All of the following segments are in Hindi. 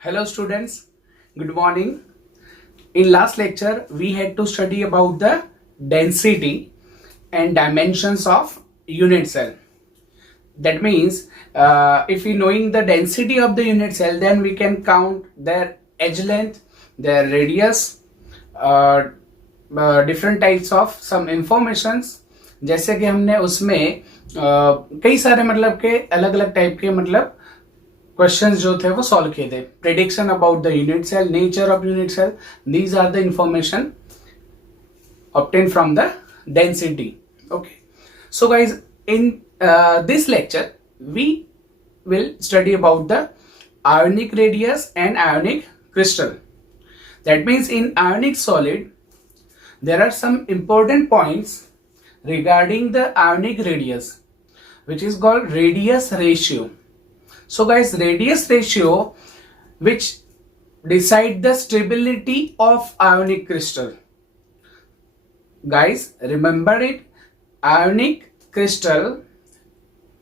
Hello students, good morning. In last lecture we had to study about the density and dimensions of unit cell. That means if we knowing the density of the unit cell, then we can count their edge length, their radius, different types of some informations. जैसे कि हमने उसमें कई सारे मतलब के अलग अलग टाइप के मतलब क्वेश्चंस जो थे वो सॉल्व किए थे. Prediction about the unit cell, nature of unit cell, these are the information obtained from the density. Okay, so guys, in this lecture we will study about the ionic radius and ionic crystal. That means in ionic solid there are some important points regarding the ionic radius, which is called radius ratio. So guys, radius ratio which decide the stability of ionic crystal. Guys, remember it, ionic crystal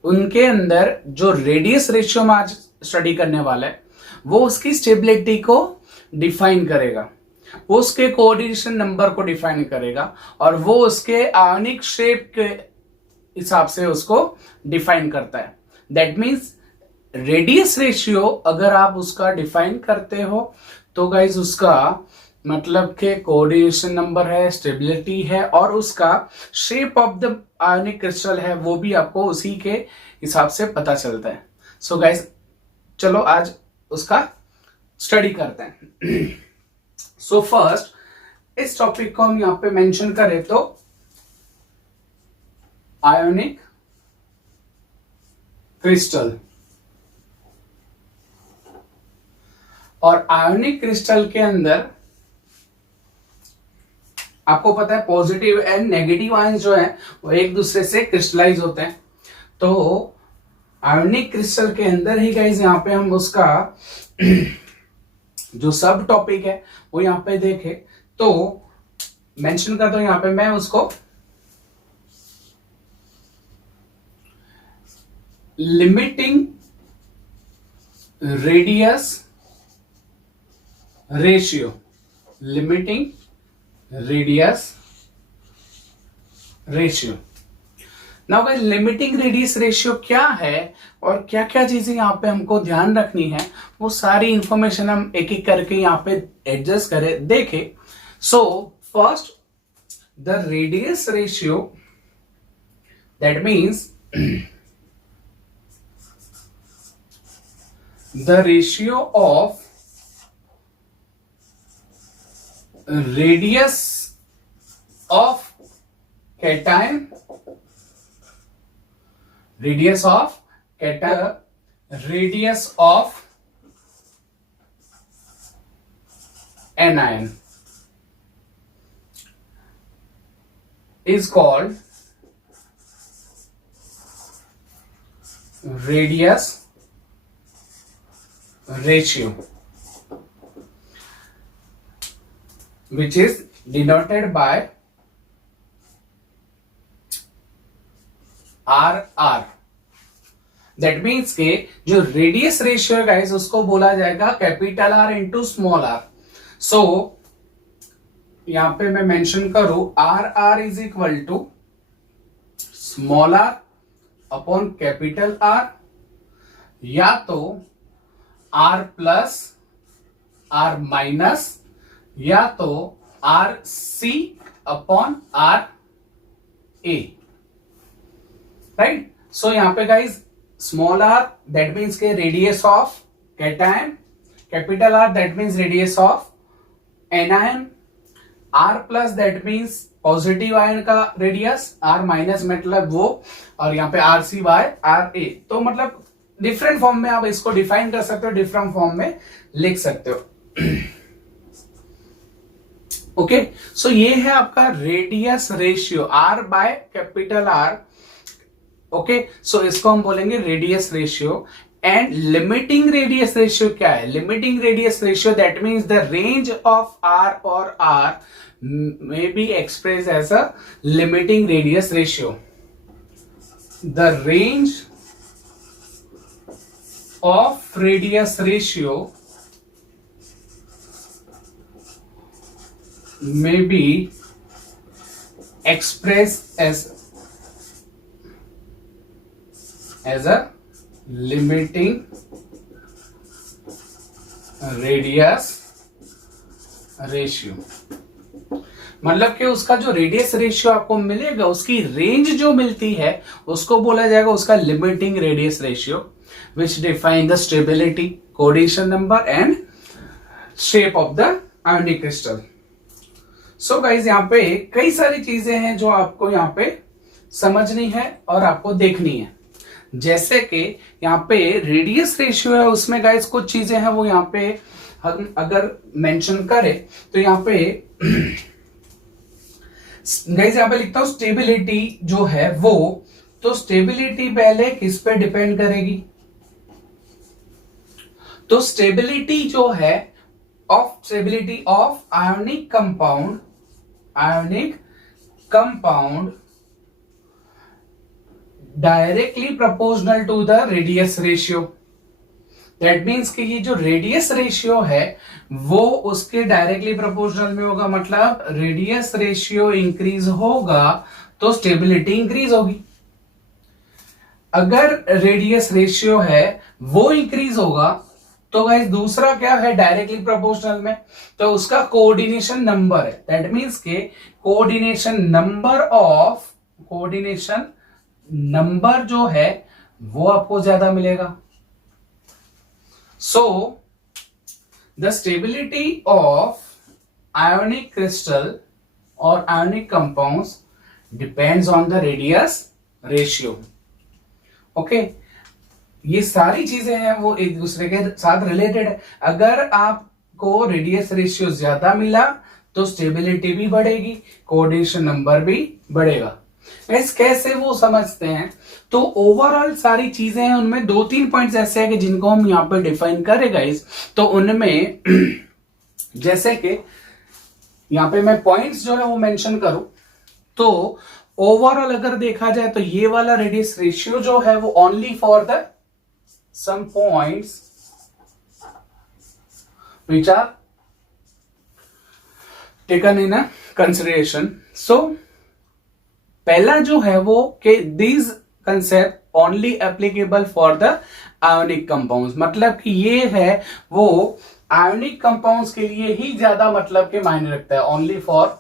उनके अंदर जो रेडियस रेशियो में आज स्टडी करने वाला है वो उसकी स्टेबिलिटी को डिफाइन करेगा, वो उसके कोऑर्डिनेशन नंबर को डिफाइन करेगा और वो उसके आयनिक शेप के हिसाब से उसको डिफाइन करता है. दैट मीन्स रेडियस रेशियो अगर आप उसका डिफाइन करते हो तो गाइज उसका मतलब के कोऑर्डिनेशन नंबर है, स्टेबिलिटी है और उसका shape of the ionic crystal है, वो भी आपको उसी के हिसाब से पता चलता है. सो गाइज चलो आज उसका स्टडी करते हैं. सो फर्स्ट इस टॉपिक को हम यहां पे मेंशन करें तो आयोनिक क्रिस्टल. और आयोनिक क्रिस्टल के अंदर आपको पता है पॉजिटिव एंड नेगेटिव आयंस जो है वो एक दूसरे से क्रिस्टलाइज होते हैं. तो आयोनिक क्रिस्टल के अंदर ही गाइस यहाँ पे हम उसका जो सब टॉपिक है वो यहाँ पे देखे तो मेंशन कर दो. यहाँ पे मैं उसको limiting radius ratio, limiting radius ratio. Now guys, limiting radius ratio क्या है और क्या क्या चीजें यहाँ पे हमको ध्यान रखनी है वो सारी इंफॉर्मेशन हम एक एक करके यहाँ पे एडजस्ट करें देखे. So first the radius ratio, that means the ratio of radius of cation, radius of cation, radius of anion is called radius ratio, which is denoted by RR. That means के जो रेडियस रेशियो है गाइस उसको बोला जाएगा capital R into small r. So यहां पे मैं मेंशन करूं RR is equal to small r upon capital R, या तो R प्लस R माइनस या तो R C upon R A. Right. So यहां पे guys small R that means के radius of cation, capital R that means radius of anion, R plus that means positive ion का रेडियस, आर माइनस मतलब वो, और यहाँ पे R C bye R A. तो मतलब डिफरेंट फॉर्म में आप इसको डिफाइन कर सकते हो, डिफरेंट फॉर्म में लिख सकते हो. ओके, सो ये है आपका radius ratio R by capital R. Okay, so इसको हम बोलेंगे radius ratio. And limiting radius ratio क्या है? Limiting radius ratio that means the range of R और R may be expressed as a limiting radius ratio. The range of radius ratio may be expressed as a limiting radius ratio। मतलब कि उसका जो रेडियस रेशियो आपको मिलेगा, उसकी रेंज जो मिलती है उसको बोला जाएगा उसका limiting radius ratio, which define the stability, coordination number and shape of the ionic crystal. So guys यहाँ पे कई सारी चीजें हैं जो आपको यहाँ पे समझनी है और आपको देखनी है। जैसे कि यहाँ पे रेडियस रेशियो है, उसमें गाइज कुछ चीजें हैं वो यहाँ पे हम अगर मेंशन करें तो यहाँ पे गाइस यहाँ पे लिखता हूं स्टेबिलिटी जो है वो, तो स्टेबिलिटी पहले किस पे डिपेंड करेगी, तो स्टेबिलिटी जो है stability of ionic compound directly proportional to the radius ratio. That means कि ये जो रेडियस रेशियो है वो उसके डायरेक्टली प्रोपोर्शनल में होगा, मतलब रेडियस रेशियो इंक्रीज होगा तो स्टेबिलिटी इंक्रीज होगी। अगर रेडियस रेशियो है वो इंक्रीज होगा तो गाइस दूसरा क्या है डायरेक्टली प्रोपोर्शनल में, तो उसका कोऑर्डिनेशन नंबर है। दैट मीन्स के कोऑर्डिनेशन नंबर जो है वो आपको ज्यादा मिलेगा। So, the stability of ionic crystal or ionic compounds depends on the radius ratio. Okay, ये सारी चीजें हैं वो एक दूसरे के साथ रिलेटेड है। अगर आपको रेडियस रेशियो ज्यादा मिला तो स्टेबिलिटी भी बढ़ेगी, कोऑर्डिनेशन नंबर भी बढ़ेगा। कैसे वो समझते हैं, तो ओवरऑल सारी चीजें हैं, उनमें 2-3 पॉइंट्स ऐसे हैं कि जिनको हम यहां पर डिफाइन करेगा इस, तो उनमें जैसे कि यहां पे मैं पॉइंट्स जो है वो मेंशन करूं तो ओवरऑल अगर देखा जाए तो ये वाला रेडियस रेशियो जो है वो only for the some points which are taken in a consideration. So पहला जो है वो कि this concept only applicable for the ionic compounds, मतलब कि ये है वो आयोनिक कंपाउंड्स के लिए ही ज्यादा मतलब के मायने रखता है, only for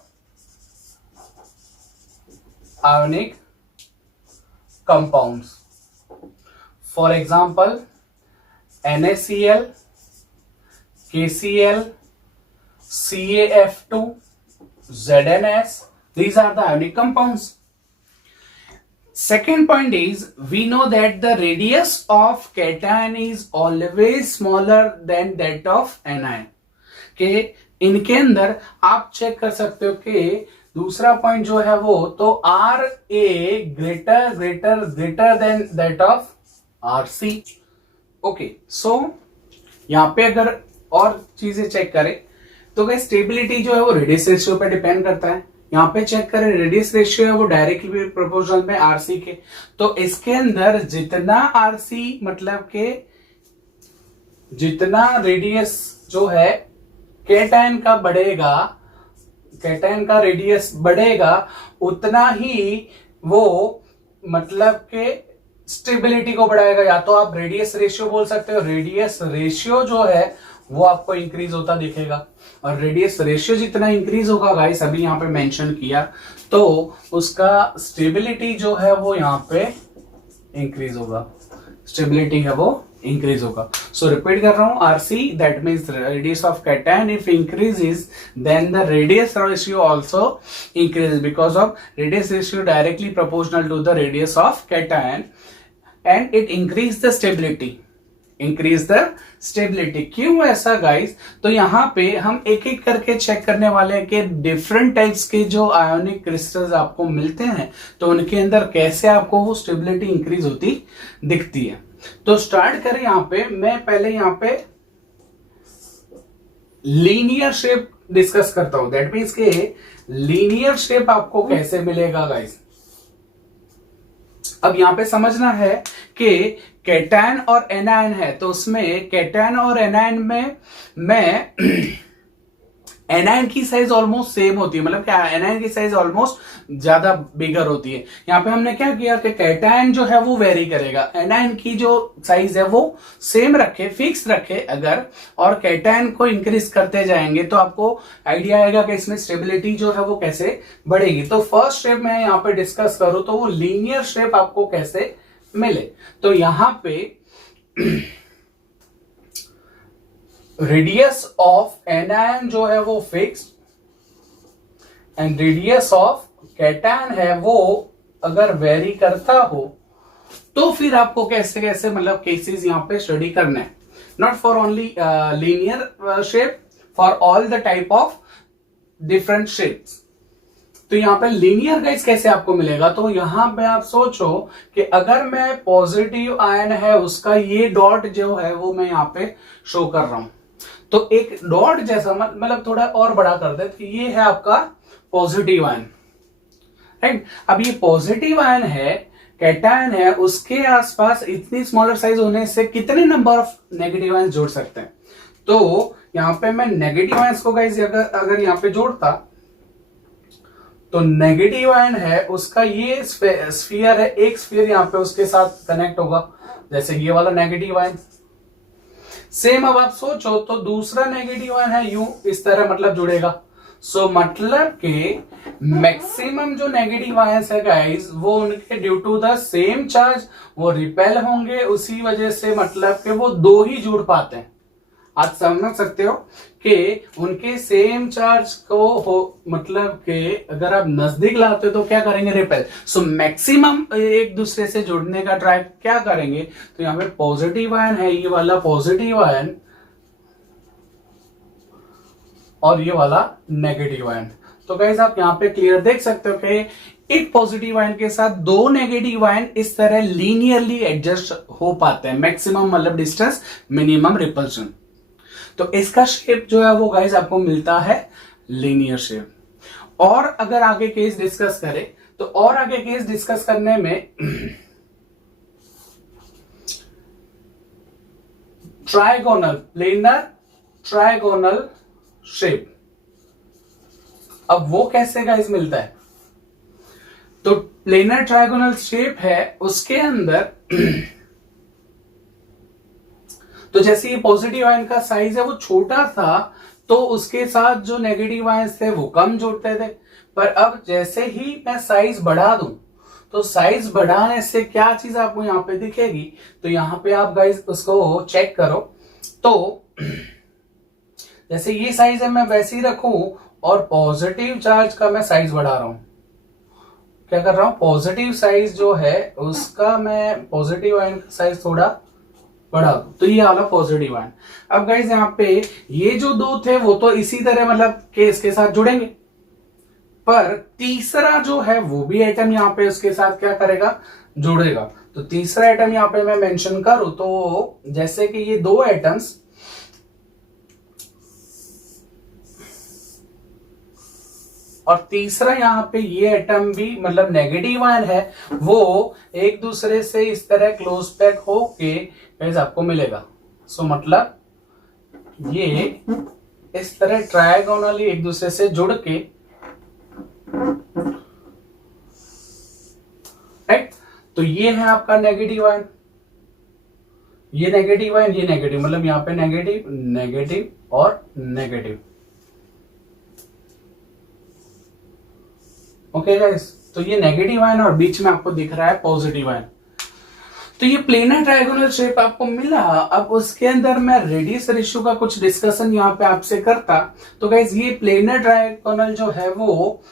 ionic compounds. For example NaCl, KCl, CaF2, ZnS, these are the ionic compounds. Second point is, we know that the radius of cation is always smaller than that of anion। कि इनके अंदर आप चेक कर सकते हो कि दूसरा पॉइंट जो है वो तो Ra greater than that of Rc। Okay, so यहां पे अगर और चीजें चेक करें तो स्टेबिलिटी जो है वो रेडियस रेशियो पे डिपेंड करता है। यहां पे चेक करें रेडियस रेशियो है वो डायरेक्टली प्रोपोर्शनल में आरसी के, तो इसके अंदर जितना आरसी मतलब के जितना रेडियस जो है केटायन का बढ़ेगा, केटायन का रेडियस बढ़ेगा उतना ही वो मतलब के स्टेबिलिटी को बढ़ाएगा। या तो आप रेडियस रेशियो बोल सकते हो, रेडियस रेशियो जो है वो आपको इंक्रीज होता दिखेगा, और रेडियस रेशियो जितना इंक्रीज होगा गाइस अभी यहां पे मेंशन किया तो उसका स्टेबिलिटी जो है वो यहां पे इंक्रीज होगा, स्टेबिलिटी है वो इंक्रीज होगा। सो रिपीट कर रहा हूं, RC that means radius of cation if increases then the radius ratio also increases because of radius ratio directly proportional to the radius of cation and it increase the stability, increase the stability. क्यों ऐसा गाइस, तो यहां पे हम एक एक करके चेक करने वाले हैं कि डिफरेंट टाइप्स के जो आयोनिक क्रिस्टल्स आपको मिलते हैं तो उनके अंदर कैसे आपको वो स्टेबिलिटी इंक्रीज होती दिखती है। तो स्टार्ट करें यहां पे, मैं पहले यहां पे लीनियर शेप डिस्कस करता हूं। दैट मीन्स के लीनियर शेप आपको कैसे मिलेगा गाइस। अब यहां पे समझना है कि कैटायन और एनायन है, तो उसमें कैटायन और एनायन में मैं एनायन की साइज ऑलमोस्ट सेम होती है, मतलब क्या एनायन की साइज ऑलमोस्ट ज्यादा बिगर होती है। यहाँ पे हमने क्या किया कि कैटायन जो है वो वेरी करेगा, एनायन की जो साइज है वो सेम रखे, फिक्स रखे अगर, और कैटायन को इंक्रीज करते जाएंगे तो आपको आइडिया आएगा कि इसमें स्टेबिलिटी जो है वो कैसे बढ़ेगी। तो फर्स्ट स्टेप मैं यहाँ पे डिस्कस करूं तो वो लीनियर शेप आपको कैसे मिले। तो यहां पे रेडियस ऑफ एनायन जो है वो fixed and radius of cation है वो अगर वेरी करता हो तो फिर आपको कैसे कैसे मतलब केसेस यहां पे स्टडी करना है, not for only linear shape, for all the type of different shapes. तो यहां पे लीनियर गाइस कैसे आपको मिलेगा, तो यहां पे आप सोचो कि अगर मैं पॉजिटिव आयन है उसका ये डॉट जो है वो मैं यहां पे शो कर रहा हूं, तो एक डॉट जैसा मतलब थोड़ा और बड़ा कर दे तो ये है आपका पॉजिटिव आयन, राइट। अब ये पॉजिटिव आयन है, कैटायन है, उसके आसपास इतनी स्मॉलर साइज होने से कितने नंबर ऑफ नेगेटिव आयन जोड़ सकते हैं। तो यहां पे मैं नेगेटिव आयंस को गाइस अगर यहां पे जोड़ता तो नेगेटिव आयन है उसका ये स्फीयर है, एक स्फीयर यहां पे उसके साथ कनेक्ट होगा जैसे ये वाला नेगेटिव आयन। सेम अब आप सोचो तो दूसरा नेगेटिव आयन है यूं इस तरह मतलब जुड़ेगा। सो मतलब कि मैक्सिमम जो नेगेटिव आयंस है गाइस वो उनके due to the same charge वो रिपेल होंगे, उसी वजह से मतलब कि वो दो ही जुड़ पाते हैं। आप समझ सकते हो कि उनके सेम चार्ज को हो मतलब कि अगर आप नजदीक लाते हो तो क्या करेंगे, रिपेल। सो मैक्सिमम एक दूसरे से जुड़ने का ट्राई क्या करेंगे, तो यहां पे पॉजिटिव आयन है, ये वाला पॉजिटिव आयन और ये वाला नेगेटिव आयन। तो गाइस आप यहां पे क्लियर देख सकते हो कि एक पॉजिटिव आयन के साथ दो नेगेटिव आयन इस तरह लीनियरली एडजस्ट हो पाते हैं, मैक्सिमम मतलब डिस्टेंस, मिनिमम रिपल्शन। तो इसका शेप जो है वो गाइस आपको मिलता है लीनियर शेप। और अगर आगे केस डिस्कस करें तो और आगे केस डिस्कस करने में ट्राइगोनल, प्लेनर ट्राइगोनल शेप, अब वो कैसे गाइस मिलता है, तो प्लेनर ट्राइगोनल शेप है उसके अंदर तो जैसे ये पॉजिटिव आयन का साइज है वो छोटा था तो उसके साथ जो नेगेटिव आयंस थे वो कम जुड़ते थे, पर अब जैसे ही मैं साइज बढ़ा दूं तो साइज बढ़ाने से क्या चीज आपको यहां पे दिखेगी, तो यहां पे आप गाइस उसको चेक करो। तो जैसे ये साइज है मैं वैसे ही रखूं और पॉजिटिव चार्ज का मैं साइज बढ़ा रहा हूं, क्या कर रहा हूं, पॉजिटिव साइज जो है उसका मैं पॉजिटिव आयन का साइज थोड़ा बढ़ा दूं, तो ये वाला पॉजिटिव आयन। अब गाइस यहाँ पे ये जो दो थे वो तो इसी तरह मतलब के इसके साथ जुड़ेंगे, पर तीसरा जो है वो भी एटम यहाँ पे उसके साथ क्या करेगा, जुड़ेगा। तो तीसरा एटम यहाँ पे मैं मेंशन करूं तो जैसे कि ये दो एटम्स और तीसरा यहाँ पे ये एटम भी मतलब नेगेटिव आयन है, वो एक दूसरे से इस तरह क्लोज पैक होके गाइस आपको मिलेगा। सो मतलब ये इस तरह ट्रायगोनली एक दूसरे से जुड़ के, राइट। तो ये है आपका नेगेटिव आयन, ये नेगेटिव आयन, ये नेगेटिव, मतलब यहाँ पे नेगेटिव नेगेटिव और नेगेटिव। ओके गाइस, तो ये नेगेटिव आयन और बीच में आपको दिख रहा है पॉजिटिव आयन। तो ये प्लेनर ट्रायगोनल शेप आपको मिला। अब उसके अंदर मैं रेडियस रेशियो का कुछ डिस्कशन यहाँ पे आपसे करता, तो गाइस ये प्लेनर ट्रायगोनल जो है वो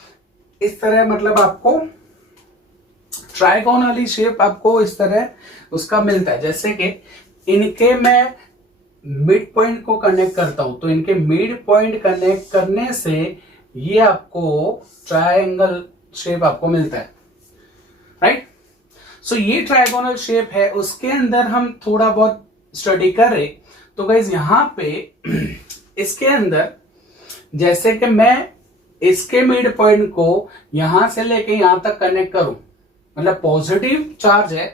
इस तरह मतलब आपको ट्रायगोनली शेप आपको इस तरह उसका मिलता है। जैसे कि इनके मैं मिड पॉइंट को कनेक्ट करता हूं तो इनके मिड पॉइंट कनेक्ट करने से ये आपको ट्रायंगल शेप आपको मिलता है, राइट। सो ये ट्रायगोनल शेप है, उसके अंदर हम थोड़ा बहुत स्टडी कर रहे। तो गाइज यहां पे इसके अंदर जैसे कि मैं इसके मिड पॉइंट को यहां से लेके यहां तक कनेक्ट करूं, मतलब पॉजिटिव चार्ज है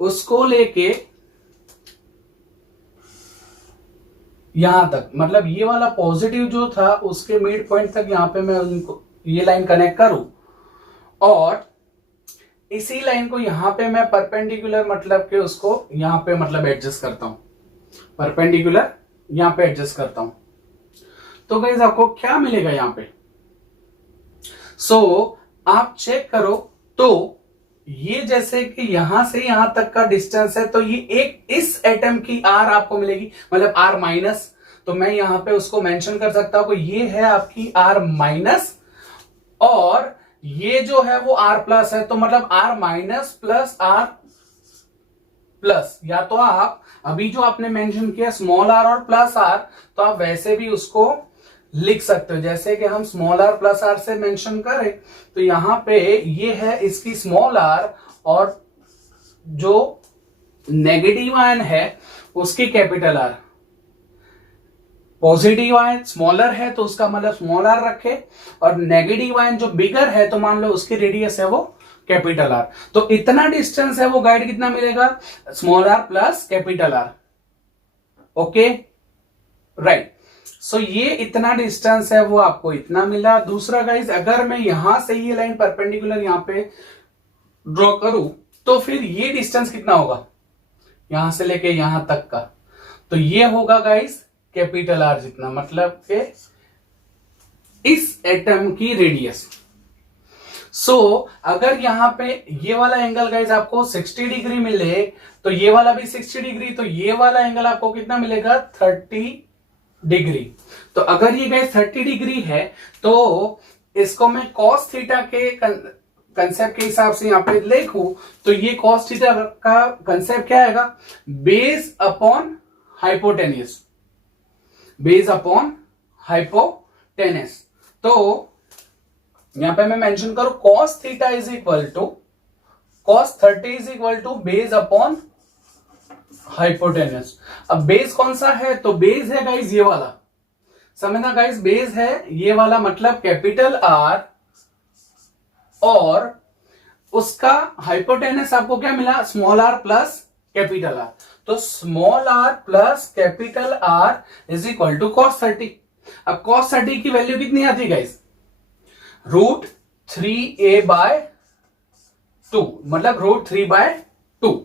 उसको लेके यहां तक, मतलब ये वाला पॉजिटिव जो था उसके मिड पॉइंट तक यहां पे मैं उनको ये लाइन कनेक्ट करूं, और इसी लाइन को यहां पे मैं परपेंडिकुलर मतलब के उसको यहां पे मतलब एडजस्ट करता हूं, परपेंडिकुलर यहां पे एडजस्ट करता हूं, तो गाइस आपको क्या मिलेगा यहां पे? सो आप चेक करो, तो ये जैसे कि यहां से यहां तक का डिस्टेंस है, तो ये एक इस एटम की आर आपको मिलेगी, मतलब आर माइनस, तो मैं यहां पे उसको मेंशन कर सकता हूं कि ये है आपकी आर माइनस, और ये जो है वो आर प्लस है, तो मतलब R minus plus R plus, या तो आप अभी जो आपने मेंशन किया स्मॉल आर और प्लस आर, तो आप वैसे भी उसको लिख सकते हो, जैसे कि हम स्मॉल आर प्लस आर से मेंशन करें, तो यहां पे ये है इसकी स्मॉल आर, और जो नेगेटिव आयन है उसकी capital R, positive ion smaller है तो उसका मतलब स्मॉल आर रखे, और नेगेटिव आयन जो बिगर है तो मान लो उसकी रेडियस है वो कैपिटल आर, तो इतना डिस्टेंस है वो गाइड कितना मिलेगा? Small R plus capital R. Okay, right. So ये इतना डिस्टेंस है वो आपको इतना मिला। दूसरा गाइज, अगर मैं यहां से ये लाइन परपेंडिकुलर यहां पे ड्रॉ करूं, तो फिर ये डिस्टेंस कितना होगा यहां से लेके यहां तक का? तो ये होगा गाइज कैपिटल आर जितना, मतलब के इस एटम की रेडियस। सो अगर यहां पे ये वाला एंगल गाइज आपको 60 डिग्री मिले, तो ये वाला भी 60 डिग्री, तो ये वाला एंगल आपको कितना मिलेगा? 30 डिग्री। तो अगर ये गाइज 30 डिग्री है, तो इसको मैं कॉस थीटा के कंसेप्ट के हिसाब से यहां पे लिखूं, तो ये कॉस थीटा का कंसेप्ट क्या आएगा? Base upon hypotenuse, base upon hypotenuse. तो यहां पे मैं मेंशन करूं cos theta is equal to cos 30 is equal to base upon hypotenuse. अब बेस कौन सा है? तो बेस है गाइज ये वाला, समझना गाइज, बेस है ये वाला, मतलब कैपिटल आर, और उसका हाइपोटेनस आपको क्या मिला? Small R plus capital R. तो small R plus capital R is equal to cos 30। अब cos 30 की वैल्यू कितनी आती है गाइज? √3a/2, मतलब √3/2।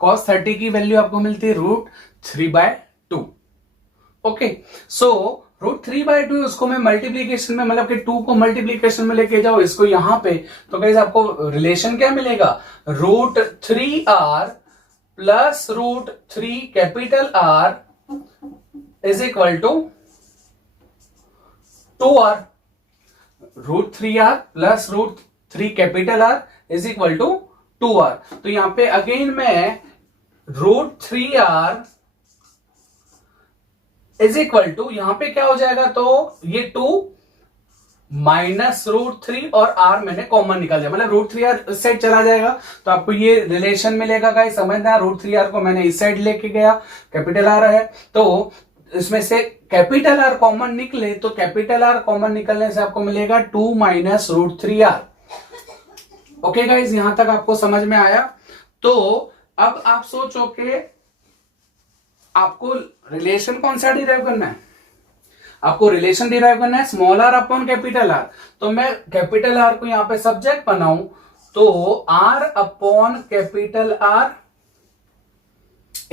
cos 30 की वैल्यू आपको मिलती है √3/2। ओके, सो √3/2 उसको मैं मल्टीप्लीकेशन में, मतलब कि 2 को मल्टीप्लीकेशन में लेके जाओ इसको यहां पे, तो गाइस आपको रिलेशन क्या मिलेगा? √3r plus √3 capital R is equal to 2r। √3r plus √3 capital R is equal to 2r। तो यहां पे अगेन मैं √3r इज इक्वल टू, यहां पे क्या हो जाएगा? तो ये 2 माइनस √3 और r मैंने कॉमन निकाल दिया, मतलब √3r इस साइड चला जाएगा, तो आपको ये रिलेशन मिलेगा गाइस, समझना। √3r को मैंने इस साइड लेके गया, कैपिटल आर है, तो इसमें से कैपिटल आर कॉमन निकले, तो कैपिटल आर कॉमन निकलने से आपको मिलेगा 2 माइनस √3r। ओके गाइस, यहां तक आपको समझ में आया? तो अब आप सोचो कि आपको रिलेशन कौन सा डिराइव करना है? आपको रिलेशन डिराइव करना है small R upon capital R. तो मैं कैपिटल आर को यहां पे सब्जेक्ट बनाऊं, तो R upon capital R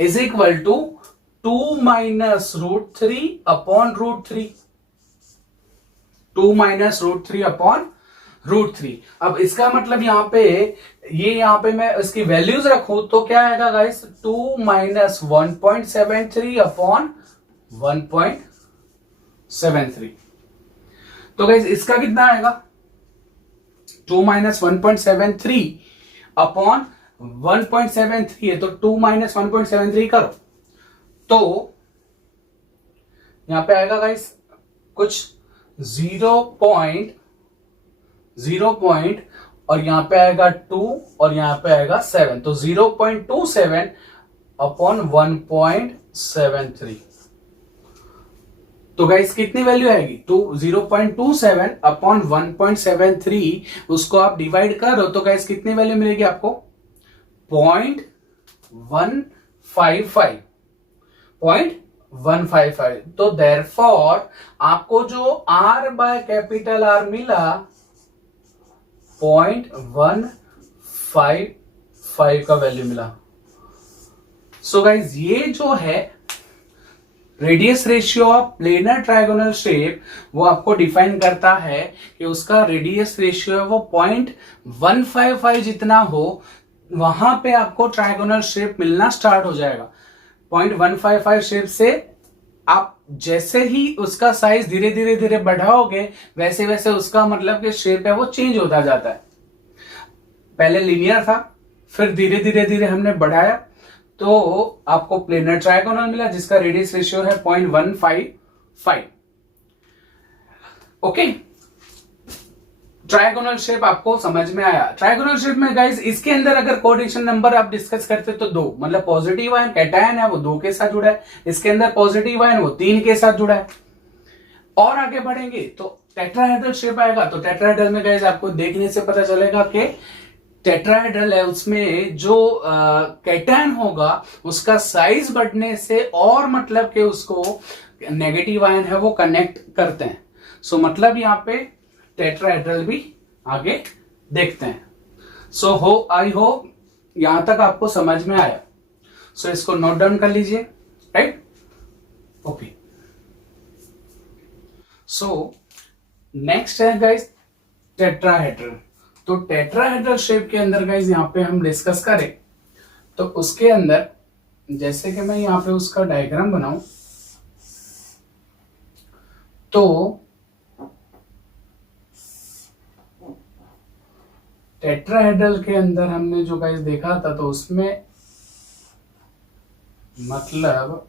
is equal to 2 minus √3 upon √3, 2 minus √3 upon √3। अब इसका मतलब यहां पे यहां पे मैं इसकी वैल्यूज रखूं, तो क्या आएगा गाइस? 2 minus 1.73 upon 1.73। तो गाइस इसका कितना आएगा? 2 माइनस 1.73 अपॉन 1.73 है, तो 2 माइनस 1.73 करो, तो यहां पे आएगा गाइस कुछ 0 और यहां पे आएगा 2 और यहां पे आएगा 7, तो 0.27 अपॉन 1.73। तो गाइस कितनी वैल्यू आएगी? 0.27 अपॉन 1.73, उसको आप डिवाइड करो, तो गाइस कितनी वैल्यू मिलेगी आपको? 0.155, 155। तो देयरफॉर आपको जो R बाय कैपिटल R मिला 0.155 का वैल्यू मिला। सो गाइज ये जो है radius ratio of planar trigonal shape वो आपको डिफाइन करता है कि उसका रेडियस रेशियो है वो 0.155 जितना हो, वहां पे आपको ट्रायगोनल शेप मिलना स्टार्ट हो जाएगा। 0.155 शेप से आप जैसे ही उसका साइज धीरे धीरे धीरे बढ़ाओगे वैसे वैसे उसका मतलब कि शेप है वो चेंज होता जाता है। पहले लीनियर था, फिर धीरे धीरे धीरे हमने बढ़ाया तो आपको प्लेनर ट्रायगोनल मिला जिसका रेडियस रेशियो है 0.155। ओके, ट्रायगोनल शेप आपको समझ में आया। ट्रायगोनल शेप में गाइस इसके अंदर अगर कोऑर्डिनेशन नंबर आप डिस्कस करते तो 2, मतलब पॉजिटिव आयन कैटायन है वो 2 के साथ जुड़ा है, इसके अंदर पॉजिटिव आयन वो 3 के साथ जुड़ा है। और आगे बढ़ेंगे तो टेट्राहेड्रल शेप आएगा। तो टेट्राहेड्रल में गाइस आपको देखने से पता चलेगा कि टेट्राहेड्रल है उसमें जो कैटायन होगा उसका साइज बढ़ने से और मतलब कि उसको नेगेटिव आयन है वो कनेक्ट करते हैं। सो मतलब यहाँ पे टेट्राहेड्रल भी आगे देखते हैं। सो आई होप यहां तक आपको समझ में आया। सो इसको नोट डाउन कर लीजिए, राइट। ओके, सो नेक्स्ट है गाइस टेट्राहेड्रल। तो टेट्राहेड्रल शेप के अंदर गाइस यहां पे हम डिस्कस करें तो उसके अंदर जैसे कि मैं यहां पे उसका डायग्राम बनाऊं तो टेट्राहेड्रल के अंदर हमने जो गाइस देखा था तो उसमें मतलब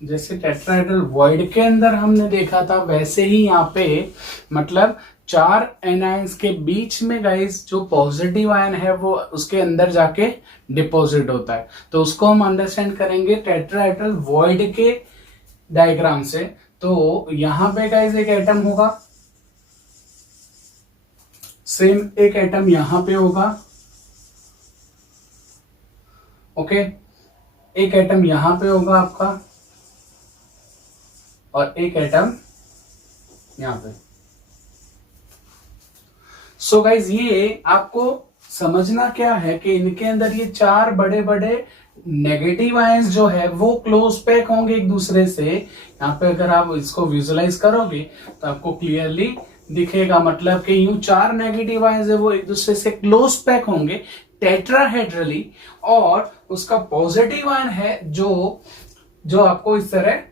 जैसे टेट्राहेड्रल वॉइड के अंदर हमने देखा था वैसे ही यहाँ पे मतलब 4 एनायंस के बीच में गाइस जो पॉजिटिव आयन है वो उसके अंदर जाके डिपॉजिट होता है। तो उसको हम अंडरस्टैंड करेंगे टेट्राहेड्रल वॉइड के डायग्राम से। तो यहां पे गाइस एक एटम होगा, सेम एक एटम यहां पे होगा, ओके, एक एटम यहां पे होगा आपका और एक एटम यहां पे। सो गाइज ये आपको समझना क्या है कि इनके अंदर ये 4 बड़े बड़े नेगेटिव आयंस जो है वो क्लोज पैक होंगे एक दूसरे से। यहाँ पे अगर आप इसको विजुलाइज करोगे तो आपको क्लियरली दिखेगा, मतलब कि यूं 4 नेगेटिव आयंस है वो एक दूसरे से क्लोज पैक होंगे टेट्राहेड्रली, और उसका पॉजिटिव आयन है जो आपको इस तरह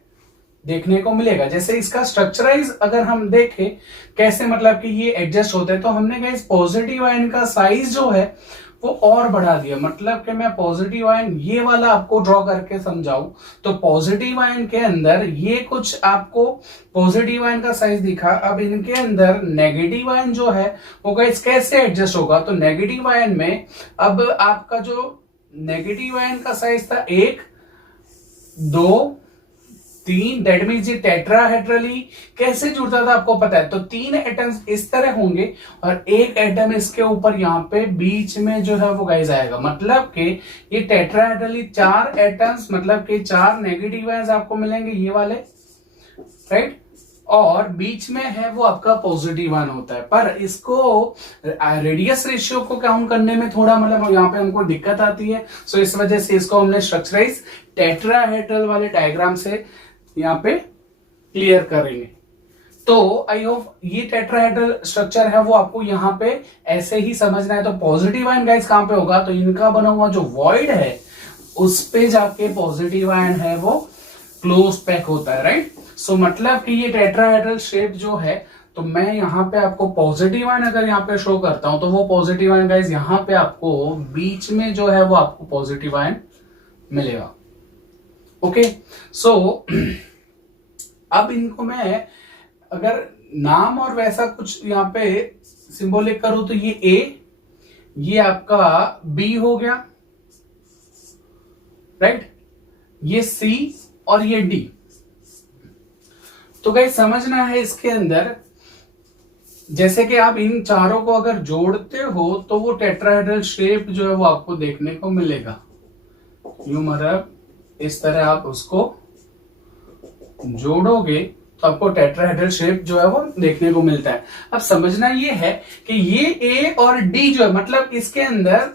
देखने को मिलेगा। जैसे इसका स्ट्रक्चराइज अगर हम देखें कैसे मतलब कि ये एडजस्ट होते हैं तो हमने कहा इस पॉजिटिव आयन का साइज जो है वो और बढ़ा दिया। मतलब कि मैं पॉजिटिव आयन ये वाला आपको ड्रॉ करके समझाऊं तो पॉजिटिव आयन के अंदर ये कुछ आपको पॉजिटिव आयन का साइज दिखा। अब इनके अंदर नेगेटिव आयन जो है वो गाइस कैसे एडजस्ट होगा, तो नेगेटिव आयन में अब आपका जो नेगेटिव आयन का साइज था 1 2 3, दैट मीन्स ये टेट्राहेड्रली कैसे जुड़ता था आपको पता है। तो 3 एटम्स इस तरह होंगे और एक एटम इसके ऊपर यहाँ पे बीच में जो है वो गाइस आएगा। मतलब कि ये टेट्राहेड्रली 4 एटम्स मतलब कि 4 नेगेटिव आयंस आपको मिलेंगे ये वाले, राइट, और बीच में है वो आपका पॉजिटिव आयन होता है। पर इसको रेडियस रेशियो को काउंट करने में थोड़ा मतलब यहाँ पे हमको दिक्कत आती है। सो इस वजह से इसको हमने स्ट्रक्चराइज टेट्राहेड्रल वाले डायग्राम से यहाँ पे क्लियर करेंगे। तो आई होप ये टेट्राहेड्रल स्ट्रक्चर है वो आपको यहाँ पे ऐसे ही समझना है। तो पॉजिटिव आयन गाइस कहां पे होगा, तो इनका बना हुआ जो वॉइड है उस पे जाके पॉजिटिव आयन है वो क्लोज पैक होता है, राइट। सो मतलब कि ये टेट्राहेड्रल शेप जो है, तो मैं यहाँ पे आपको पॉजिटिव आयन अगर यहाँ पे शो करता हूं तो वो पॉजिटिव आयन गाइस यहाँ पे आपको बीच में जो है वो आपको पॉजिटिव आयन मिलेगा। ओके, सो अब इनको मैं अगर नाम और वैसा कुछ यहाँ पे सिंबॉलिक करूं तो ये ए, ये आपका बी हो गया, राइट, ये सी और ये डी। तो गाइस समझना है इसके अंदर जैसे कि आप इन चारों को अगर जोड़ते हो तो वो टेट्राहेड्रल शेप जो है वो आपको देखने को मिलेगा। यूं मतलब इस तरह आप उसको जोड़ोगे तो आपको टेट्राहेड्रल शेप जो है वो देखने को मिलता है। अब समझना ये है कि ये ए और डी जो है मतलब इसके अंदर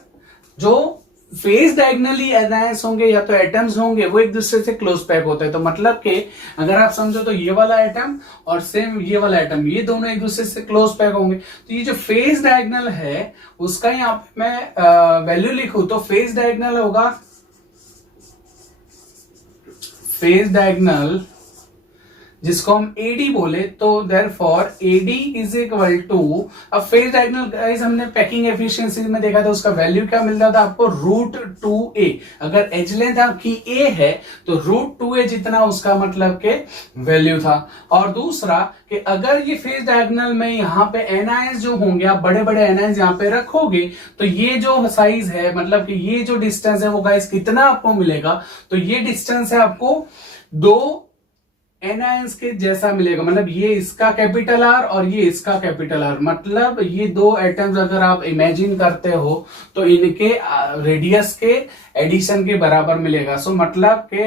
जो फेज डायगनली एनायंस होंगे या तो एटम्स होंगे वो एक दूसरे से क्लोज पैक होते हैं। तो मतलब कि अगर आप समझो तो ये वाला एटम और सेम ये वाला एटम ये दोनों एक दूसरे से क्लोज पैक होंगे। तो ये जो फेज डायगनल है उसका यहाँ पे मैं वैल्यू लिखूं तो फेज डायगनल होगा, फेज डायगनल जिसको हम एडी बोले तो therefore AD is equal to, अब फेज डायगोनल गाइस हमने पैकिंग एफिशिएंसी में देखा था उसका वैल्यू क्या मिलता था आपको √2a। अगर एज लेंथ आपकी a है तो √2a जितना उसका मतलब के वैल्यू था। और दूसरा कि अगर ये फेज डायगोनल में यहाँ पे एनायंस जो होंगे आप बड़े बड़े एनायंस यहाँ पे रखोगे तो ये जो साइज है मतलब कि ये जो डिस्टेंस है वो गाइस कितना आपको मिलेगा, तो ये डिस्टेंस है आपको 2 एनायंस के जैसा मिलेगा। मतलब ये इसका कैपिटल आर और ये इसका कैपिटल आर, मतलब ये दो एटम्स अगर आप इमेजिन करते हो तो इनके रेडियस के एडिशन के बराबर मिलेगा। सो मतलब के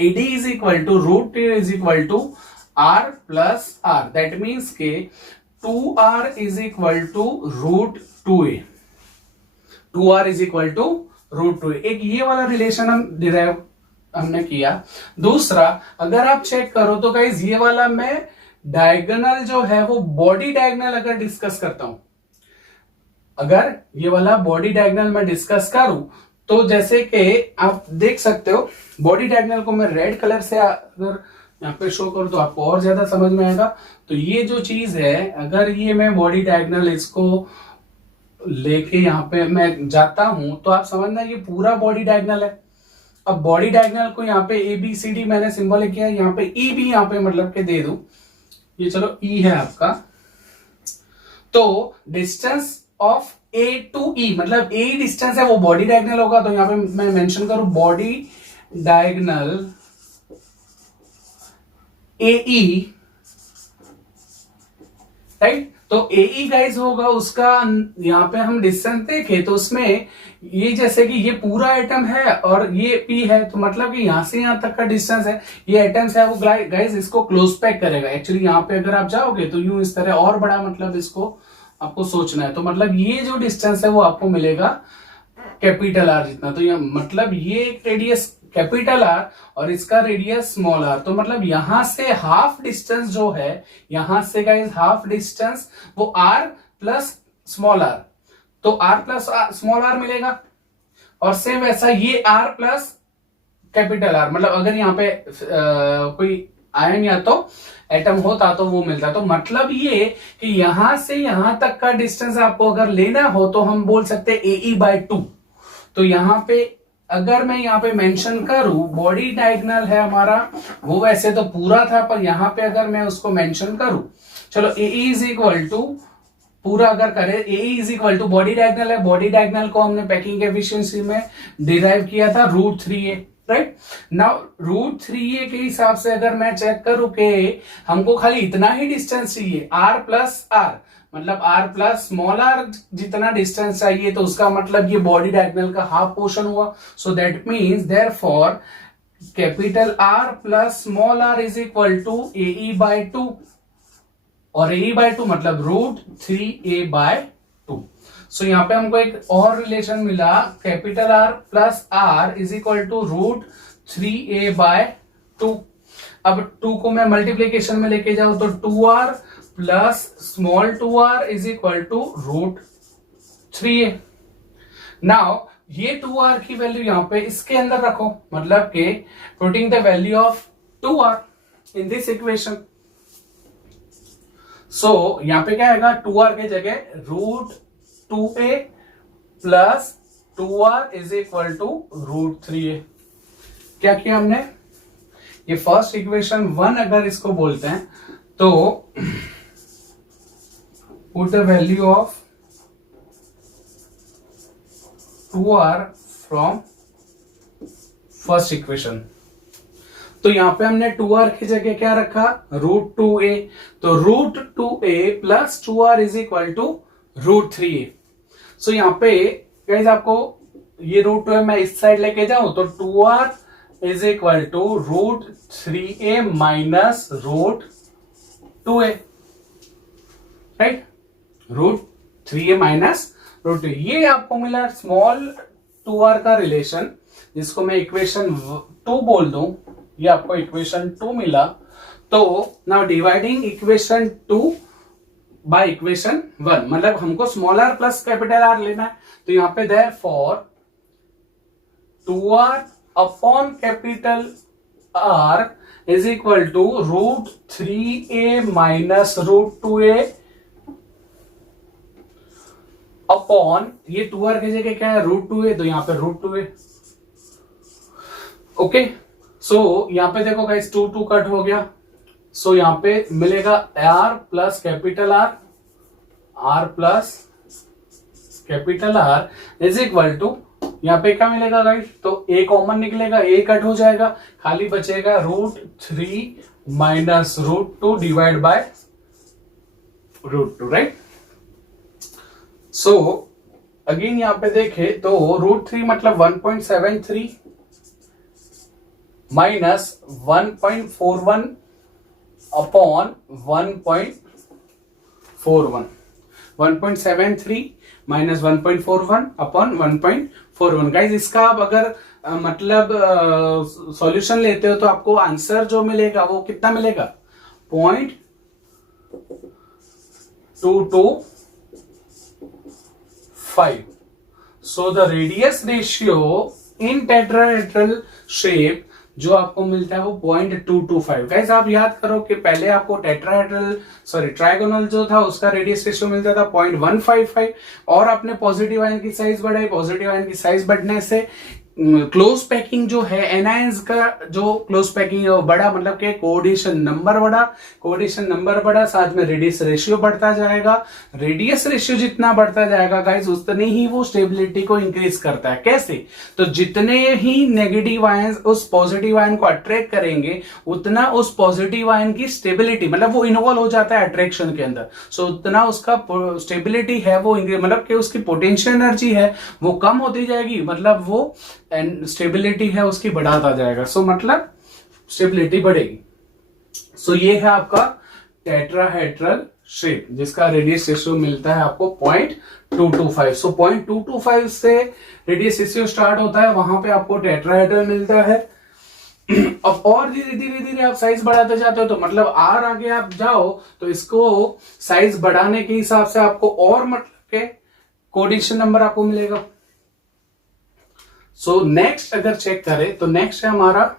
AD is equal to √2 is equal to R plus R, that means के 2r is equal to √2a, 2r is equal to √2a। एक ये वाला रिलेशन हम डिराइव हमने किया। दूसरा अगर आप चेक करो तो गाइस ये वाला मैं डायगोनल जो है वो बॉडी डायगोनल अगर डिस्कस करता हूं, अगर ये वाला बॉडी डायगोनल मैं डिस्कस करूं तो जैसे कि आप देख सकते हो बॉडी डायगोनल को मैं रेड कलर से अगर यहाँ पे शो करूं तो आपको और ज्यादा समझ में आएगा। तो ये जो चीज है अगर ये मैं बॉडी डायगोनल इसको लेके यहाँ पे मैं जाता हूं तो आप समझना ये पूरा बॉडी डायगोनल है। अब बॉडी डायगोनल को यहाँ पे ए बी सी डी मैंने सिंबल किया है, यहाँ पे ई भी यहाँ पे मतलब के दे दूं, ये चलो ई है आपका। तो डिस्टेंस ऑफ ए टू ई मतलब ए डिस्टेंस है वो बॉडी डायगोनल होगा। तो यहाँ पे मैं मेंशन करूं बॉडी डायगोनल ए ई, राइट। तो एई गाइस होगा उसका, यहाँ पे हम डिस्टेंस देखे तो उसमें ये जैसे कि ये पूरा एटम है और ये पी है तो मतलब कि यहां से यहां तक का डिस्टेंस है, ये एटम्स है वो गाइस इसको क्लोज पैक करेगा। एक्चुअली यहाँ पे अगर आप जाओगे तो यूं इस तरह और बड़ा मतलब इसको आपको सोचना है। तो मतलब ये जो डिस्टेंस है वो आपको मिलेगा कैपिटल आर जितना। तो ये मतलब ये एक रेडियस कैपिटल आर और इसका रेडियस स्मॉल आर। तो मतलब यहां से हाफ डिस्टेंस जो है, यहां से गाइस हाफ डिस्टेंस वो आर प्लस स्मॉल आर, तो आर प्लस स्मॉल आर मिलेगा। और सेम वैसा ये आर प्लस कैपिटल आर, मतलब अगर यहाँ पे कोई आयन या तो एटम होता तो वो मिलता। तो मतलब ये कि यहां से यहां तक का डिस्टेंस आपको अगर लेना हो तो हम बोल सकते हैं AE/2। तो यहां पे अगर मैं यहाँ पे मेंशन करूं बॉडी डायगोनल है हमारा वो वैसे तो पूरा था, पर यहां पे अगर मैं उसको मेंशन करूं, चलो AE इज इक्वल टू पूरा अगर करें AE is equal to body diagonal है, बॉडी डायगोनल को हमने पैकिंग एफिशिएंसी में डिराइव किया था √3a, राइट। नाउ √3a के हिसाब से अगर मैं चेक करूं कि हमको खाली इतना ही डिस्टेंस चाहिए r प्लस आर, मतलब r प्लस स्मॉल r जितना डिस्टेंस चाहिए, तो उसका मतलब ये बॉडी डायगोनल का हाफ पोर्शन हुआ। So that means therefore capital R plus small r is equal to AE/2 और AE/2 मतलब √3a/2। सो यहाँ पे हमको एक और रिलेशन मिला, capital R plus R is equal to √3a/2। अब 2 को मैं मल्टीप्लीकेशन में लेके जाऊं तो 2r plus small 2r is equal to √3a। Now ये 2r की वैल्यू यहां पे इसके अंदर रखो, मतलब के putting the value of 2r in this equation. So यहां पे क्या आएगा 2r के जगह √2a plus 2r is equal to √3a। क्या किया हमने, ये फर्स्ट इक्वेशन 1 अगर इसको बोलते हैं तो put the value of 2r from first equation। तो यहाँ पे हमने 2r की जगह क्या रखा, √2a। तो √2a plus 2r is equal to √3a। So यहाँ पे गाइस आपको ये √2a मैं इस साइड लेके जाऊं तो 2r is equal to √3a minus √2a, right, √3a minus √2। ये आपको मिला स्मॉल 2r का रिलेशन, जिसको मैं इक्वेशन 2 बोल दूं, ये आपको इक्वेशन 2 मिला। तो now dividing equation 2 by equation 1, मतलब हमको small r plus capital R लेना है। तो यहां पे therefore 2r upon capital R is equal to √3a minus √2a upon ये 2r की जगह क्या है, √2a, तो यहां पे √2a। ओके, सो यहां पे देखो गाइस 2 2 कट हो गया। सो यहां पे मिलेगा R plus capital R plus capital R is equal to, यहां पे क्या मिलेगा गाइस, तो a कॉमन निकलेगा, a कट हो जाएगा, खाली बचेगा √3 minus √2 divide by √2, right. So again यहां पे देखे तो √3 मतलब 1.73 minus 1.41 upon 1.41, 1.73 minus 1.41 upon 1.41। Guys इसका आप अगर मतलब सॉल्यूशन लेते हो तो आपको आंसर जो मिलेगा वो कितना मिलेगा, 0.225। So the radius ratio in tetrahedral shape जो आपको मिलता है वो 0.225। गाइस आप याद करो कि पहले आपको ट्राइगोनल जो था उसका रेडियस रेशियो मिलता था 0.155, और आपने पॉजिटिव आयन की साइज बढ़ाई, पॉजिटिव आयन की साइज बढ़ने से क्लोज पैकिंग जो है एनायंस का जो क्लोज पैकिंग है वो बड़ा, मतलब कि कोऑर्डिनेशन नंबर बढ़ा, साथ में रेडियस रेशियो बढ़ता जाएगा। रेडियस रेशियो जितना बढ़ता जाएगा गाइस उतने ही वो स्टेबिलिटी को इंक्रीज करता है। कैसे, तो जितने ही नेगेटिव आयन उस पॉजिटिव आयन को अट्रैक्ट करेंगे उतना उस पॉजिटिव आयन की स्टेबिलिटी, मतलब वो इन्वॉल्व हो जाता है अट्रैक्शन के अंदर, सो उतना उसका स्टेबिलिटी है वो मतलब कि उसकी पोटेंशियल एनर्जी है वो कम होती जाएगी, मतलब वो एंड स्टेबिलिटी है उसकी बढ़ाता जाएगा। सो मतलब स्टेबिलिटी बढ़ेगी। सो ये है आपका टेट्राहेड्रल शेप जिसका रेडियस रेशियो मिलता है आपको 0.225। सो 0.225 से रेडियस रेशियो स्टार्ट होता है, वहां पे आपको टेट्राहेड्रल मिलता है। अब और धीरे धीरे आप साइज बढ़ाते जाते हो, तो मतलब R आगे आप जाओ तो इसको साइज बढ़ाने के हिसाब से आपको और मतलब के कोऑर्डिनेशन नंबर आपको मिलेगा। सो नेक्स्ट अगर चेक करें तो नेक्स्ट है हमारा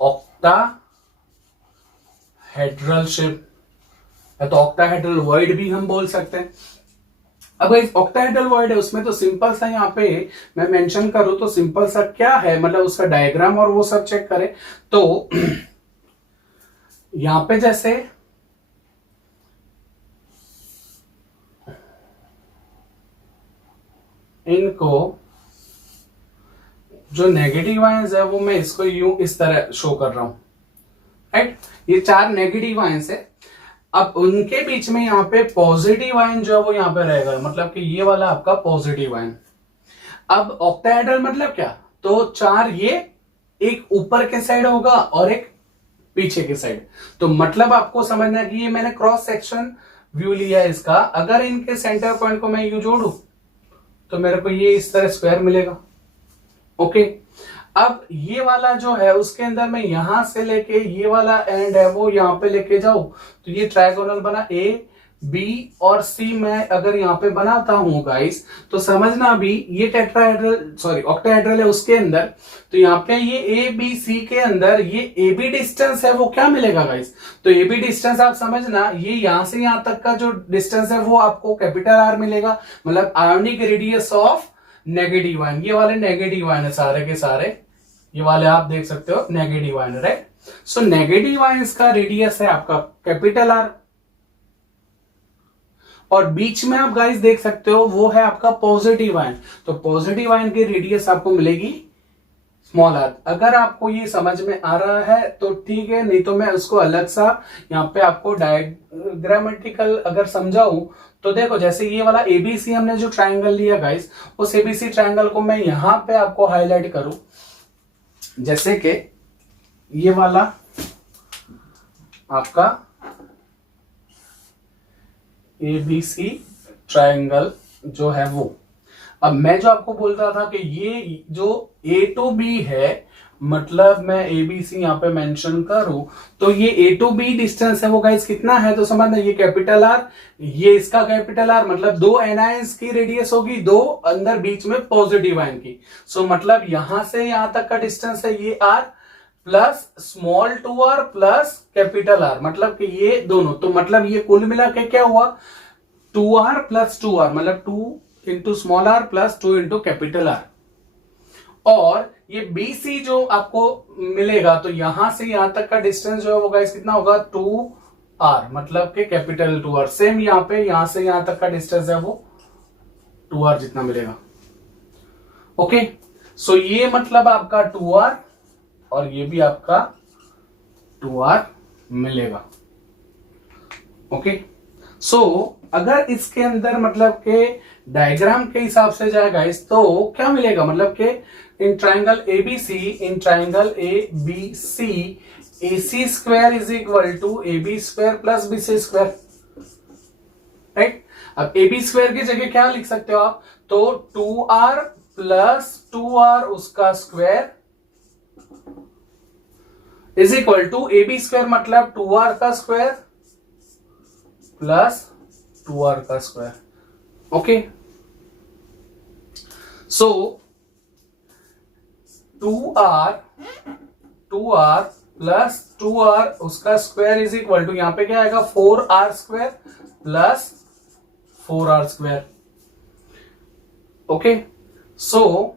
ऑक्टाहेड्रल शेप, तो ऑक्टाहेड्रल वॉइड भी हम बोल सकते हैं। अब इस ऑक्टाहेड्रल वॉइड है उसमें तो सिंपल सा यहाँ पे मैं मेंशन करूं तो सिंपल सा क्या है, मतलब उसका डायग्राम और वो सब चेक करें तो यहां पे जैसे इनको जो नेगेटिव आयंस है वो मैं इसको यूं इस तरह शो कर रहा हूं, राइट। ये 4 नेगेटिव आयंस है, अब उनके बीच में यहाँ पे पॉजिटिव आयन जो है वो यहाँ पे रहेगा, मतलब कि ये वाला आपका पॉजिटिव आयन। अब ऑक्टाहेड्रल मतलब क्या, तो 4 ये एक ऊपर के साइड होगा और एक पीछे के साइड, तो मतलब आपको समझना है कि ये मैंने क्रॉस सेक्शन व्यू लिया है इसका। अगर इनके सेंटर पॉइंट को मैं यूं जोड़ू तो मेरे को ये इस तरह स्क्वायर मिलेगा। ओके, अब ये वाला जो है उसके अंदर मैं यहां से लेके ये वाला एंड है वो यहां पे लेके जाऊं तो ये ट्रायंगल बना A, B और C मैं अगर यहां पे बनाता हूं गाइस तो समझना भी ये टेट्राहेड्रल ऑक्टाहेड्रल है उसके अंदर, तो यहाँ पे ये A, B, C के अंदर ये AB डिस्टेंस है वो क्या मिलेगा गाइस, तो AB डिस्टेंस आप समझना ये यहां से यहां तक का जो डिस्टेंस है वो आपको कैपिटल R मिलेगा, मतलब ionic radius of negative ion. ये वाले नेगेटिव आयन है सारे के सारे, ये वाले आप देख सकते हो negative ion, right. So negative ions का रेडियस है आपका कैपिटल R, और बीच में आप गाइस देख सकते हो वो है आपका पॉजिटिव आयन, तो पॉजिटिव आयन की रेडियस आपको मिलेगी स्मॉल आर। अगर आपको ये समझ में आ रहा है तो ठीक है, नहीं तो मैं उसको अलग सा यहाँ पे आपको डायग्रामेटिकल अगर समझाऊं तो देखो, जैसे ये वाला एबीसी हमने जो ट्राइंगल लिया गाइस, उस एबीसी ट्राइंगल को मैं यहां पे आपको हाईलाइट करूं, जैसे कि ये वाला आपका एबीसी ट्राइंगल जो है वो, अब मैं जो आपको बोल रहा था कि ये जो ए टू बी है, मतलब मैं एबीसी यहां पे मेंशन करूं तो ये ए टू बी डिस्टेंस है वो गाइस कितना है, तो समझना ये कैपिटल आर, ये इसका कैपिटल आर, मतलब दो एनायंस की रेडियस होगी, दो अंदर बीच में पॉजिटिव आयन की। सो मतलब यहां से यहां तक का डिस्टेंस है ये R plus small two R plus capital R, मतलब कि ये दोनों, तो मतलब ये कुल मिला के क्या हुआ, 2r प्लस 2r, मतलब 2 into small R plus 2 into capital R. और ये BC जो आपको मिलेगा तो यहां से यहां तक का डिस्टेंस जो है वो गाइस कितना होगा, 2r, मतलब के कैपिटल 2r। सेम यहां पे यहां से यहां तक का डिस्टेंस है वो 2r जितना मिलेगा। ओके, सो ये मतलब आपका 2r और ये भी आपका 2r मिलेगा। ओके, सो अगर इसके अंदर मतलब के डायग्राम के हिसाब से जाएगा इस, तो क्या मिलेगा, मतलब के in triangle ABC, in triangle ABC AC square is equal to AB square plus BC square, right. अब AB स्क्वायर की जगह क्या लिख सकते हो आप, तो 2r प्लस 2r उसका square is equal to AB square, मतलब 2r का स्क्वायर प्लस 2r का स्क्वायर। ओके, सो 2r प्लस 2r उसका स्क्वायर इज इक्वल टू, यहां पे क्या आएगा 4r square plus 4r square. Okay, so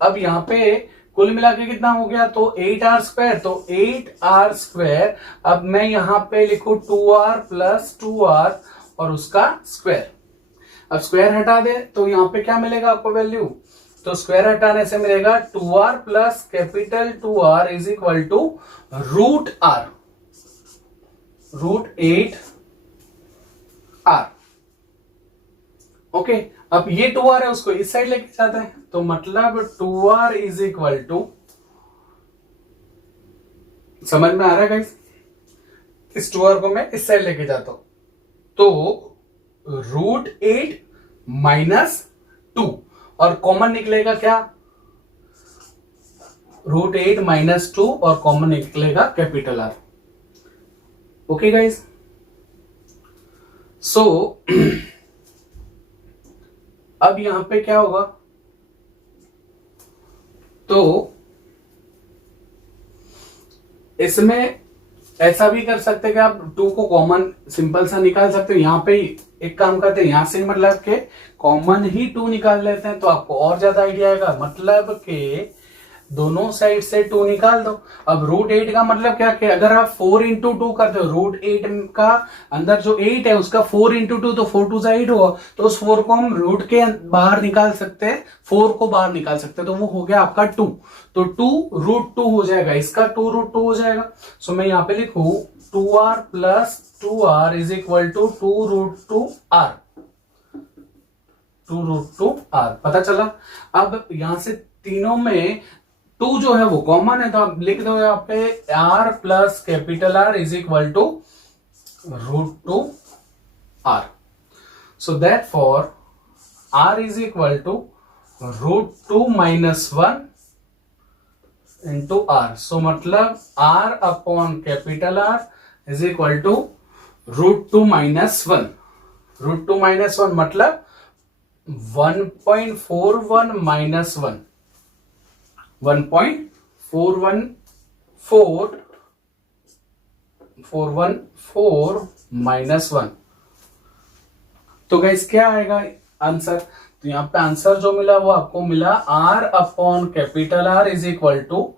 अब यहां पे कुल मिला के कितना हो गया, तो 8r स्क्वायर, तो 8r स्क्वायर, अब मैं यहां पे लिखू 2r प्लस 2r और उसका स्क्वायर। अब स्क्वायर हटा दे तो यहां पे क्या मिलेगा आपको वैल्यू, तो स्क्वायर हटाने से मिलेगा 2r plus capital 2r is equal to root 8r। Okay, अब ये 2r है उसको इस साइड लेके जाते हैं, तो मतलब 2r इज इक्वल टू, समझ में आ रहा है गाइस, इस 2r को मैं इस साइड लेके जाता हूं तो रूट 8 माइनस 2, और कॉमन निकलेगा क्या, रूट 8 माइनस 2 और कॉमन निकलेगा कैपिटल आर। ओके गाइस, सो अब यहां पे क्या होगा, तो इसमें ऐसा भी कर सकते हैं कि आप 2 को कॉमन सिंपल सा निकाल सकते हो। यहां पे एक काम करते हैं, यहां से मतलब के कॉमन ही 2 निकाल लेते हैं तो आपको और ज्यादा आइडिया आएगा, मतलब के दोनों साइड से 2 निकाल दो। अब रूट 8 का मतलब क्या, कि अगर आप 4 इंटू 2 करते हो, रूट 8 का अंदर जो 8 है उसका 4 इंटू 2, तो 4 2 8 होगा, तो उस 4 को हम रूट के बाहर निकाल सकते हैं, 4 को बाहर निकाल सकते हैं, तो वो हो गया आपका 2, तो 2 रूट 2 हो जाएगा, इसका 2 रूट 2 हो जाएगा। सो मैं यहां पे लिखू 2r plus 2r is equal to 2 root 2r, 2 root 2r, पता चला। अब यहां से तीनों में 2 जो है वो कॉमन है, तो आप लिख दो यहाँ पे r plus capital R is equal to root 2r। So that for r is equal to root 2 minus 1 into r। So मतलब r upon capital R is equal to root 2 minus 1, root 2 minus 1 मतलब 1.41 माइनस 1, 1.414 माइनस 1। तो गाइस क्या आएगा आंसर, तो यहां पे आंसर जो मिला वो आपको मिला r upon capital R is equal to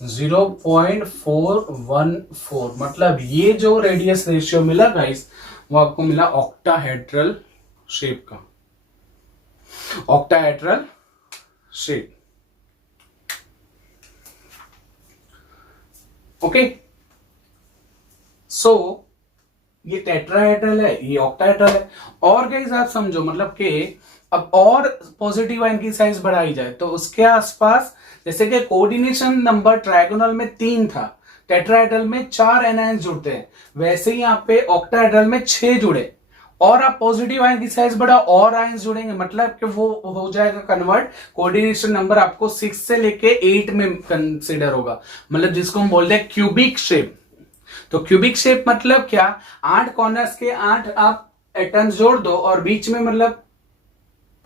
0.414, मतलब ये जो रेडियस रेशियो मिला गाइस वो आपको मिला ऑक्टाहेड्रल शेप का, ऑक्टाहेड्रल शेप। ओके, सो ये टेट्राहेड्रल है, ये ऑक्टाहेड्रल है। और गाइस आप समझो मतलब कि अब और पॉजिटिव आयन की साइज बढ़ाई जाए तो उसके आसपास, जैसे कि कोऑर्डिनेशन नंबर ट्रायगोनल में 3 था, टेट्राहेड्रल में 4 एनायंस जुड़ते हैं, वैसे ही यहाँ पे ऑक्टाहेड्रल में 6 जुड़े, और आप पॉजिटिव आयन की साइज बढ़ा और आयंस जुड़ेंगे, मतलब कि वो हो जाएगा कन्वर्ट, कोऑर्डिनेशन नंबर आपको 6 से लेके 8 में कंसीडर होगा, मतलब जिसको हम बोलते हैं क्यूबिक शेप। तो क्यूबिक शेप मतलब क्या, 8 कॉर्नर्स के 8 आप एटम्स जोड़ दो और बीच में मतलब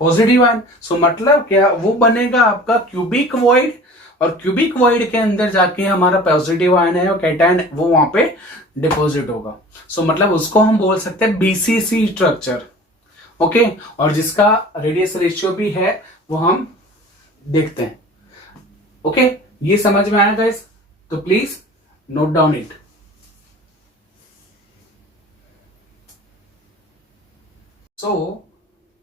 पॉजिटिव आयन, सो मतलब क्या, वो बनेगा आपका क्यूबिक वॉइड, और क्यूबिक वॉइड के अंदर जाके हमारा पॉजिटिव आयन है और कैटायन वो वहां पे डिपॉजिट होगा। सो मतलब उसको हम बोल सकते हैं बीसीसी स्ट्रक्चर। ओके, और जिसका रेडियस रेशियो भी है वो हम देखते हैं। ओके, ये समझ में आया गाइस? तो प्लीज नोट डाउन इट। सो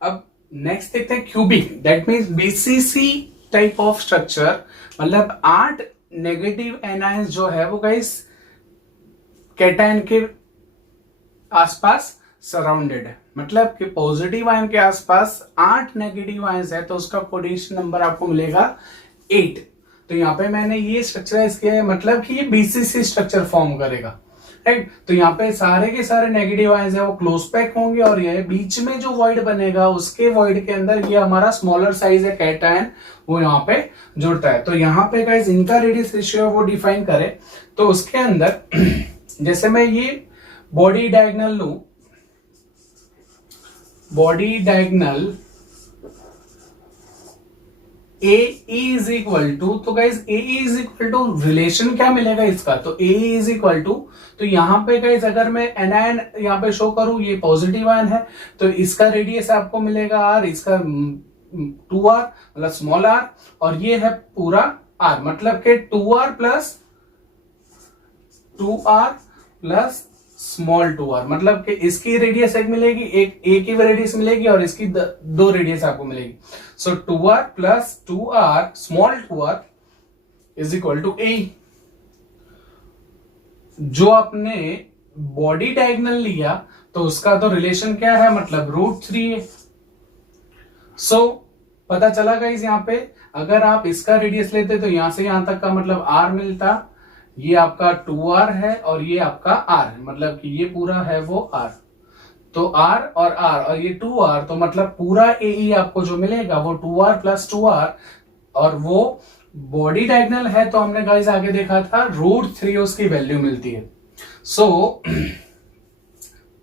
अब नेक्स्ट देखते हैं cubic, that means BCC type of structure, मतलब 8 नेगेटिव एनायंस जो है वो गाइस कैटायन के आसपास सराउंडेड है, मतलब कि पॉजिटिव आयन के आसपास 8 नेगेटिव आयंस है तो उसका कोऑर्डिनेशन नंबर आपको मिलेगा 8। तो यहाँ पे मैंने ये स्ट्रक्चराइज किया है, मतलब कि ये बीसीसी स्ट्रक्चर फॉर्म करेगा, राइट। तो यहाँ पे सारे के सारे नेगेटिव आयंस है वो क्लोज पैक होंगे, और ये बीच में जो वॉइड बनेगा उसके वॉइड के अंदर ये हमारा स्मॉलर साइज है कैटायन, वो यहाँ पे जुड़ता है। तो यहाँ पे गाइस इनका रेडियस रेशियो वो डिफाइन करे, तो उसके अंदर जैसे मैं ये बॉडी डायगोनल लू, body diagonal A is equal to, तो guys A is equal to relation क्या मिलेगा इसका, तो ए इज इक्वल टू, तो यहां पे गाइज अगर मैं एनायन यहां पे शो करूं, ये पॉजिटिव आयन है तो इसका रेडियस आपको मिलेगा आर, इसका 2r मतलब स्मॉल आर, और ये है पूरा आर, मतलब के 2r प्लस स्मॉल 2r, मतलब कि इसकी रेडियस एक मिलेगी, एक की रेडियस मिलेगी और इसकी 2 रेडियस आपको मिलेगी। So 2r plus 2r small 2r is equal to a। जो आपने बॉडी डायगोनल लिया तो उसका तो रिलेशन क्या है, मतलब √3 है। सो पता चला गाइस, यहां पे अगर आप इसका रेडियस लेते तो यहां से यहां तक का मतलब r मिलता, ये आपका 2r है और ये आपका r है, मतलब कि ये पूरा है वो r, तो r और ये 2r, तो मतलब पूरा AE आपको जो मिलेगा वो 2r प्लस 2r, और वो बॉडी डायगोनल है तो हमने गाइस आगे देखा था √3 उसकी वैल्यू मिलती है। सो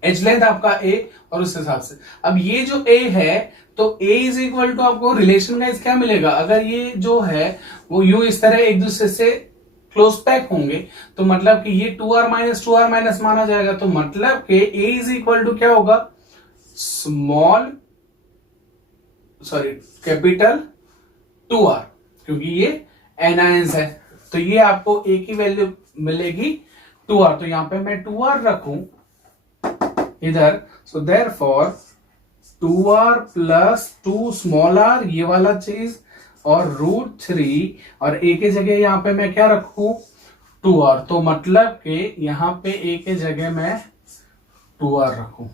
एज लेंथ आपका a, और उस हिसाब से अब ये जो a है तो a इज इक्वल टू आपको रिलेशन गाइस क्या मिलेगा, अगर ये जो है वो यूं इस तरह एक दूसरे से क्लोज पैक होंगे तो मतलब कि ये 2r माइनस माना जाएगा, तो मतलब कि a इज इक्वल टू क्या होगा, कैपिटल 2r, क्योंकि ये एनायंस है तो ये आपको a की वैल्यू मिलेगी 2r, तो यहां पे मैं 2r रखूं इधर, so therefore 2r plus 2 small r ये वाला चीज, और √3, और a के जगह यहां पे मैं क्या रखूं 2r, तो मतलब कि यहां पे a के जगह मैं 2r रखूं।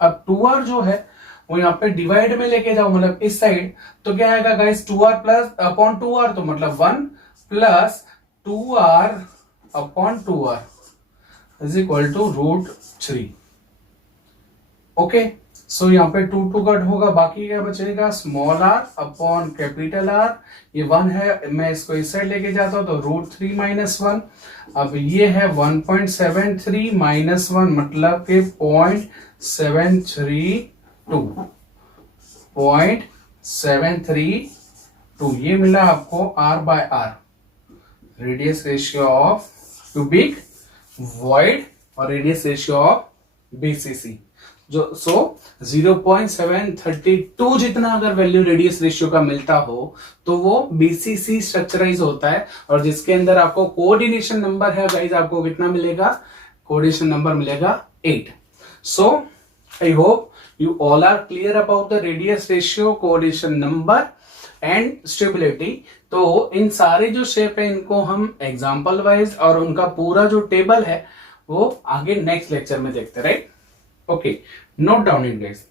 अब 2r जो है वो यहां पे डिवाइड में लेके जाओ, मतलब इस साइड, तो क्या आएगा guys 2r plus upon 2r, तो मतलब 1 plus 2r upon 2r is equal to √3। Okay, so यहाँ पे 2 कट होगा, बाकी क्या बचेगा small r upon capital R, ये 1 है, मैं इसको इस साइड लेके जाता हूं तो √3 माइनस 1, अब ये है 1.73 माइनस 1 मतलब के 0.732, ये मिला आपको r/r, radius ratio of cubic void और रेडियस रेशियो ऑफ बीसीसी, जो 0.732 जितना अगर वैल्यू रेडियस रेशियो का मिलता हो तो वो बीसीसी स्ट्रक्चराइज होता है, और जिसके अंदर आपको कोऑर्डिनेशन नंबर है गाइस, आपको कितना मिलेगा, कोऑर्डिनेशन नंबर मिलेगा 8। So I hope you all are clear about the radius ratio, coordination number and stability. तो इन सारे जो शेप है इनको हम एग्जाम्पल वाइज और उनका पूरा जो टेबल है वो आगे नेक्स्ट लेक्चर में देखते, right? Okay, note down it guys.